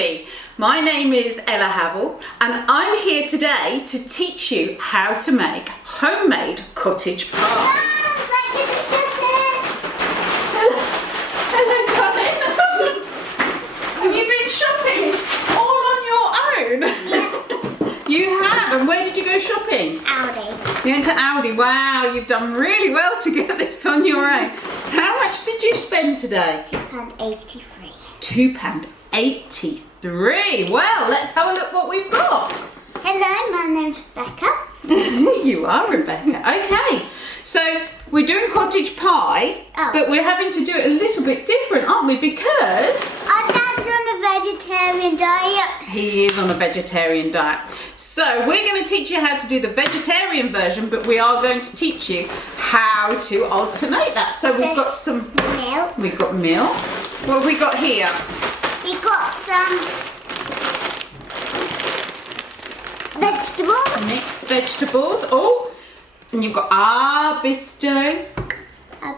everybody, my name is Ella Havel and I'm here today to teach you how to make homemade cottage pie. Hello darling. Have you been shopping all on your own? Yeah. You have, and where did you go shopping? Aldi. You went to Aldi, wow, you've done really well to get this on your own. How much did you spend today? £2.83. £2.83. Well, let's have a look what we've got. Hello, my name's Rebecca. You are Rebecca. Okay, so we're doing cottage pie, but we're having to do it a little bit different, aren't we? Because our dad's on a vegetarian diet. he is on a vegetarian diet. So we're going to teach you how to do the vegetarian version, but we are going to teach you how to alternate that. So we've got some milk. We've got milk. What have we got here? We got some vegetables. Mixed vegetables. Oh, and you've got Bisto.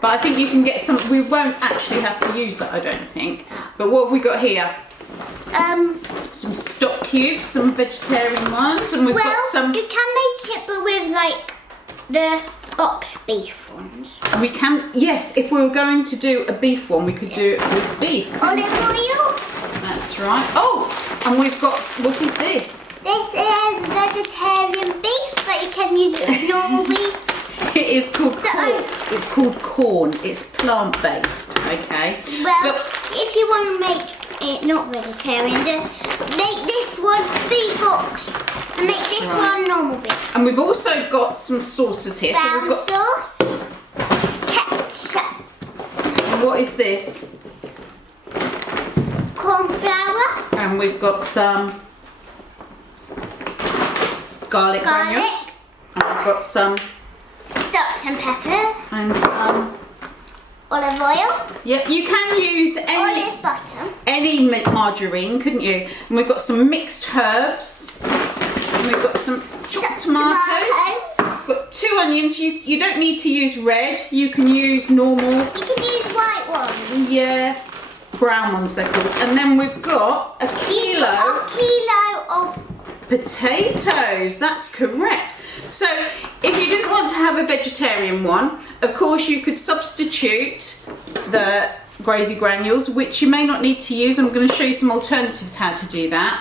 But I think you can get some. We won't actually have to use that, I don't think. But what have we got here? Some stock cubes, some vegetarian ones, and we've got some. You can make it, but with like the box beef ones. We can, yes. If we were going to do a beef one, we could do it with beef. Olive oil. That's right. Oh, and we've got. What is this? This is vegetarian beef, but you can use it with normal beef. It is called corn. It's called corn. It's plant-based. Okay. Well, if you want to make it not vegetarian, just make this one beef box and make this one normal beef. And we've also got some sauces here. Brown So we've got sauce, ketchup. And what is this? Cornflour. And we've got some garlic granules. And we've got some Salt and pepper. and some. Olive oil. Yep, you can use Olive butter. any margarine, couldn't you? And we've got some mixed herbs. And we've got some chopped tomatoes. We've got 2 onions. You don't need to use red. You can use normal. You can use white ones. Yeah, brown ones they're called. And then we've got a kilo of potatoes. That's correct. So if you didn't want to have a vegetarian one, of course you could substitute the gravy granules, which you may not need to use. I'm going to show you some alternatives how to do that.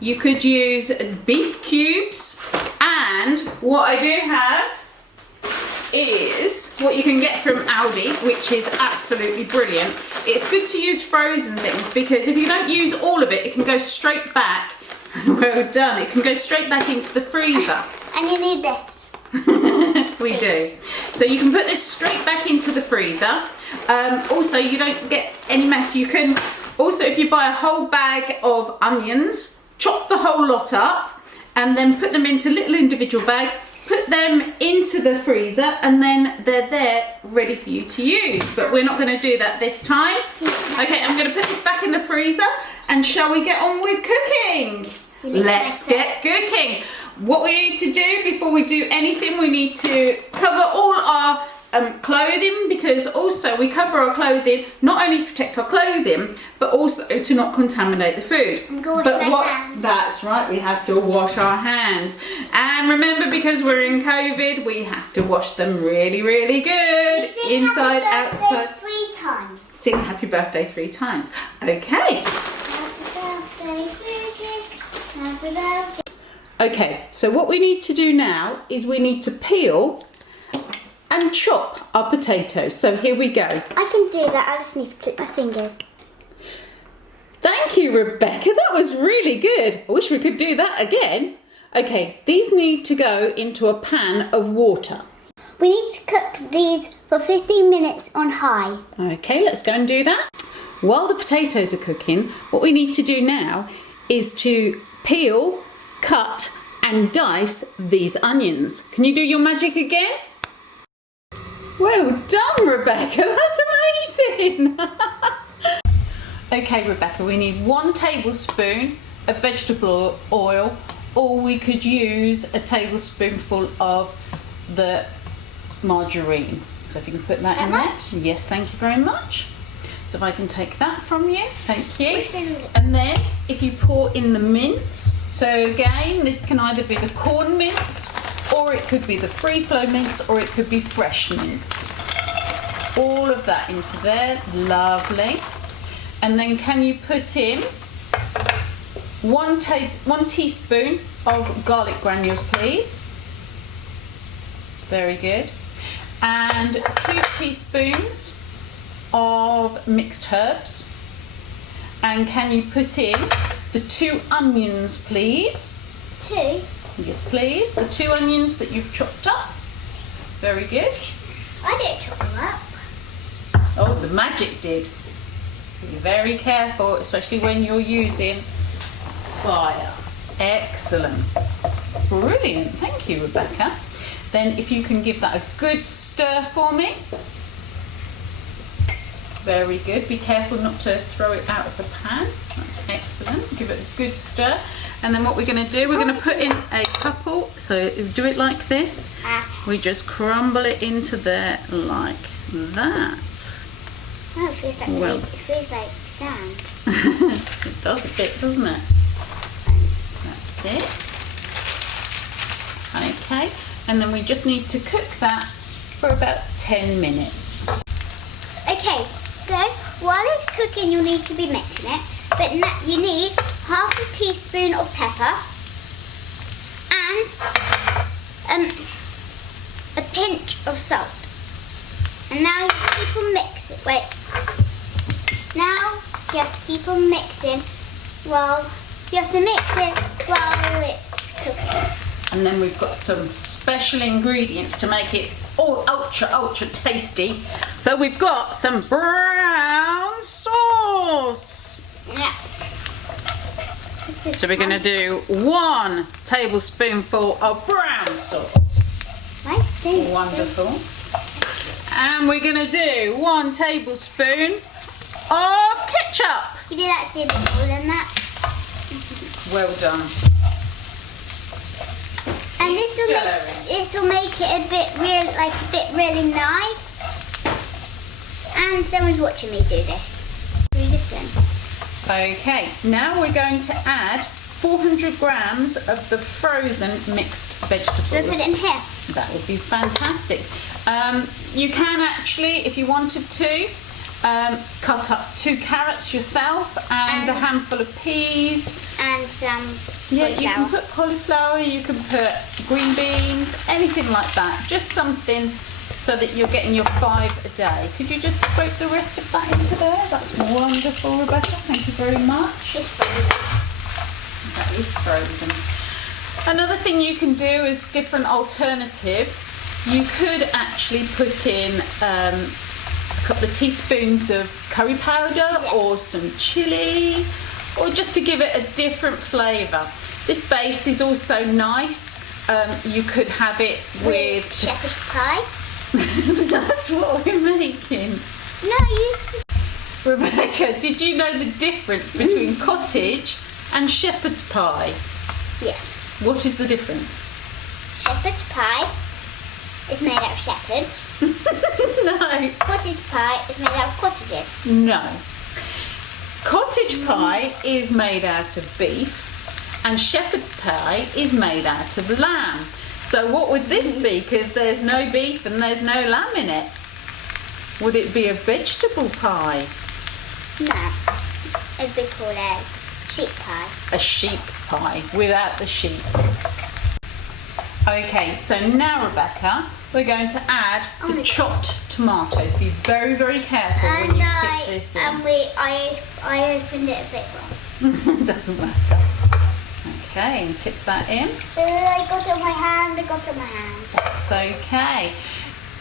You could use beef cubes, and what I do have is what you can get from Aldi, which is absolutely brilliant. It's good to use frozen things because if you don't use all of it, it can go straight back. Well done. It can go straight back into the freezer. And you need this. We do. So you can put this straight back into the freezer. Also, you don't get any mess. You can also, if you buy a whole bag of onions, chop the whole lot up and then put them into little individual bags, put them into the freezer, and then they're there ready for you to use. But we're not going to do that this time. Okay, I'm going to put this back in the freezer, and shall we get on with cooking? Let's get cooking. What we need to do before we do anything, we need to cover all our clothing, because also we cover our clothing not only to protect our clothing but also to not contaminate the food. And go wash my hands. That's right, we have to wash our hands. And remember, because we're in COVID, we have to wash them really, really good. Inside, outside. 3 times. Sing happy birthday 3 times. Okay. Happy birthday to you. Happy birthday. Okay, so what we need to do now is we need to peel and chop our potatoes. So here we go. I can do that, I just need to clip my finger. Thank you, Rebecca. That was really good. I wish we could do that again. Okay, these need to go into a pan of water. We need to cook these for 15 minutes on high. Okay, let's go and do that. While the potatoes are cooking, what we need to do now is to peel, cut and dice these onions. Can you do your magic again? Well done, Rebecca. That's amazing. Okay, Rebecca, we need 1 tablespoon of vegetable oil, or we could use a tablespoonful of the margarine. So if you can put that in there. Yes, thank you very much. So if I can take that from you, thank you. Which one is it? And then if you pour in the mince, so again, this can either be the corn mince, or it could be the free flow mince, or it could be fresh mince. All of that into there, lovely. And then can you put in one teaspoon of garlic granules, please? Very good. And 2 teaspoons of mixed herbs. And can you put in the 2 onions, please? 2? Yes, please. The 2 onions that you've chopped up. Very good. I didn't chop them up. Oh, the magic did. Be very careful, especially when you're using fire. Excellent. Brilliant. Thank you, Rebecca. Then if you can give that a good stir for me. Very good. Be careful not to throw it out of the pan. That's excellent. Give it a good stir. And then what we're going to do, we're going to put in a couple. So do it like this. We just crumble it into there like that. Oh, it feels like, Well. it feels like sand. It does a bit, doesn't it? That's it. Okay. And then we just need to cook that for about 10 minutes. Okay, so while it's cooking, you'll need to be mixing it. But you need half a teaspoon of pepper and a pinch of salt. And now you keep on mixing. Wait. Now you have to keep on mixing while it's cooking. And then we've got some special ingredients to make it all ultra tasty. So we've got some brown sauce. Yeah. So we're going to do 1 tablespoonful of brown sauce. Nice. Wonderful. And we're going to do 1 tablespoon of ketchup. You did actually a bit more than that. Well done. And this will make it a bit really nice. And someone's watching me do this. Listen. Okay, now we're going to add 400 grams of the frozen mixed vegetables. Should I put it in here? That would be fantastic. You can actually, if you wanted to, cut up 2 carrots yourself and a handful of peas. And some Yeah, cauliflower. you can put cauliflower, you can put green beans, anything like that. Just something so that you're getting your 5 a day. Could you just scrape the rest of that into there? That's wonderful, Rebecca. Thank you very much. It's frozen. That is frozen. Another thing you can do is different alternative. You could actually put in a couple of teaspoons of curry powder or some chili, or just to give it a different flavour. This base is also nice. You could have it with shepherd's pie. That's what we're making. No, you. Rebecca, did you know the difference between cottage and shepherd's pie? Yes. What is the difference? Shepherd's pie is made out of shepherds. No. Cottage pie is made out of cottages. No. Cottage pie is made out of beef and shepherd's pie is made out of lamb. So what would this be? Because there's no beef and there's no lamb in it. Would it be a vegetable pie? No. It'd be called a sheep pie. A sheep pie without the sheep. Okay, so now Rebecca, we're going to add the chopped tomatoes. Be very, very careful when you tip this in. I opened it a bit wrong. Doesn't matter. Okay, and tip that in. I got it on my hand. That's okay.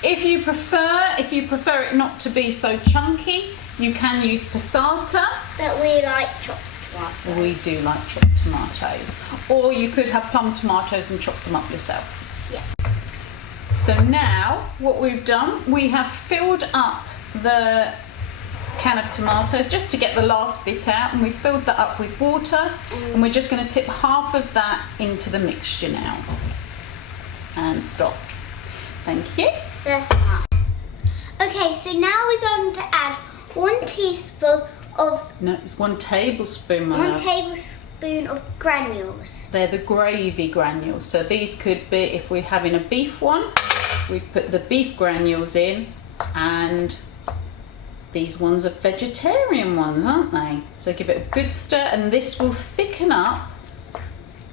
If you prefer it not to be so chunky, you can use passata. But we like chopped tomatoes. We do like chopped tomatoes. Or you could have plum tomatoes and chop them up yourself. Yeah. So now, what we've done, we have filled up the can of tomatoes just to get the last bit out, and we filled that up with water, and we're just going to tip half of that into the mixture now. And stop. Thank you. That's not. Okay, so now we're going to add 1 teaspoon of No, it's 1 tablespoon, my 1 love. tablespoon of granules. They're the gravy granules. So these could be, if we're having a beef one, we put the beef granules in, and these ones are vegetarian ones, aren't they? So give it a good stir, and this will thicken up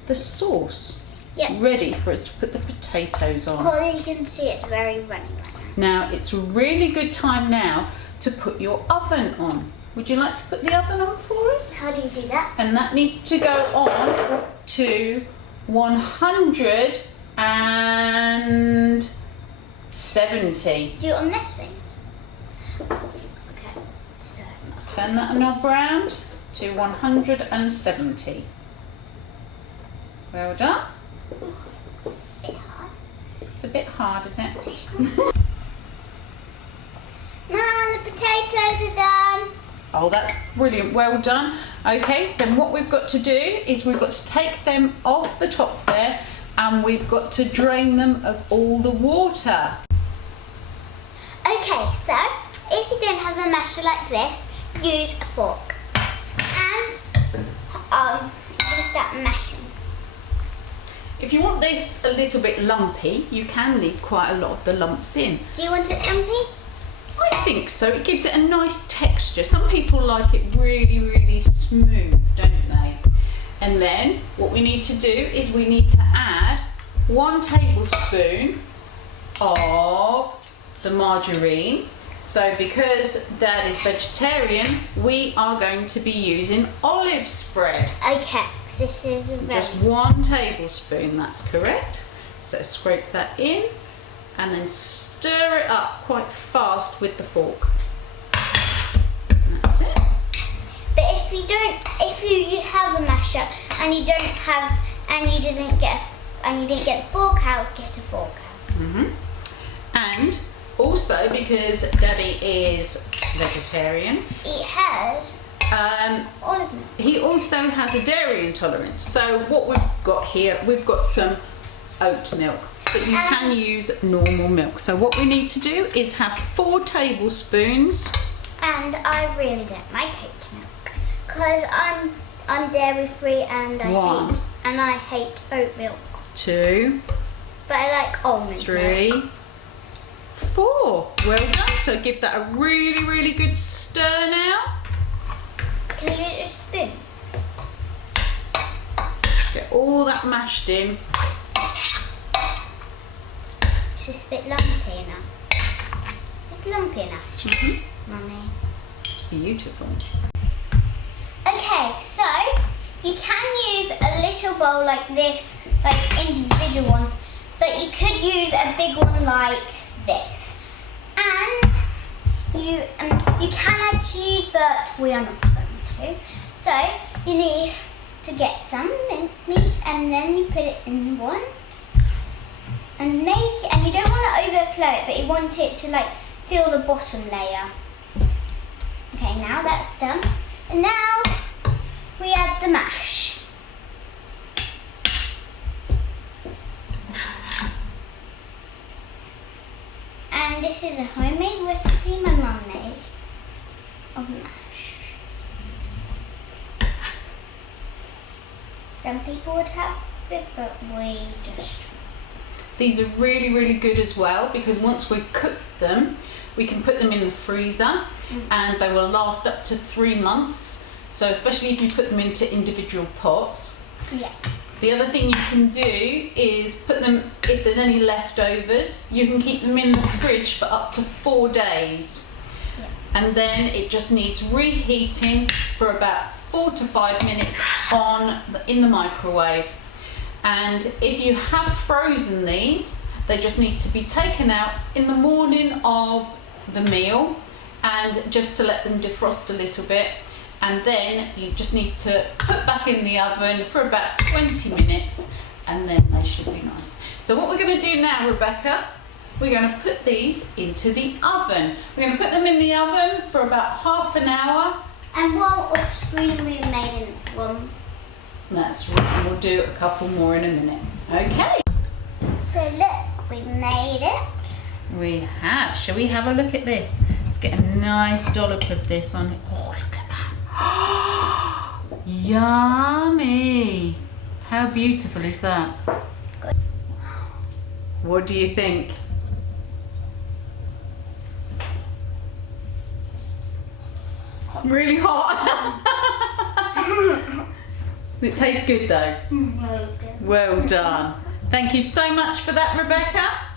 the sauce. Yep. Ready for us to put the potatoes on. Because you can see it's very runny right now. Now it's a really good time now to put your oven on. Would you like to put the oven on for us? How do you do that? And that needs to go on to 170. Do it on this thing. Okay. So Turn that knob round to 170. Well done. bit hard. It's a bit hard, isn't it? Now the potatoes are done. Oh, that's brilliant. Well done. Okay, then what we've got to do is we've got to take them off the top there, and we've got to drain them of all the water. Okay, so if you don't have a masher like this, use a fork. And I'm going to start mashing. If you want this a little bit lumpy, you can leave quite a lot of the lumps in. Do you want it lumpy? I think so. It gives it a nice texture. Some people like it really, really smooth, don't they? And then what we need to do is we need to add 1 tablespoon of the margarine. So because Dad is vegetarian, we are going to be using olive spread. Okay, so this is a very... Just 1 tablespoon, that's correct. So scrape that in and then stir it up quite fast with the fork. And that's it. But if you have a masher and you don't have, and you didn't get the fork out, get a fork out. And also, because Daddy is vegetarian, It has olive milk. he also has a dairy intolerance. So what we've got here, we've got some oat milk, but you can use normal milk. So what we need to do is have 4 tablespoons. And I really don't like oat milk because I'm dairy free and I hate oat milk. 2, But I like almond 3, milk. 4. Well done. So give that a really, really good stir now. Can you use a spoon? Get all that mashed in. It's just a bit lumpy enough. Is this lumpy enough, Mummy? Beautiful. Okay, so you can use a little bowl like this, like individual ones, but you could use a big one like this. And you can add cheese, but we are not going to. So you need to get some mincemeat, and then you put it in one, and you don't want to overflow it, but you want it to like fill the bottom layer. Okay, now that's done. And now we add the mash. And this is a homemade recipe my mum made of mash. Some people would have it, but we just... These are really, really good as well, because once we've cooked them, we can put them in the freezer and they will last up to 3 months. So especially if you put them into individual pots. Yeah. The other thing you can do is put them, if there's any leftovers, you can keep them in the fridge for up to 4 days. Yeah. And then it just needs reheating for about 4 to 5 minutes in the microwave. And if you have frozen these, they just need to be taken out in the morning of the meal, and just to let them defrost a little bit. And then you just need to put back in the oven for about 20 minutes, and then they should be nice. So what we're going to do now, Rebecca, we're going to put these into the oven. We're going to put them in the oven for about half an hour. And while off screen we made one. That's right, we'll do a couple more in a minute. Okay. So look, we made it. We have. Shall we have a look at this? It's get a nice dollop of this on it. Oh, look at that. Yummy. How beautiful is that? What do you think? Really hot. It tastes good though. Well done. Thank you so much for that, Rebecca.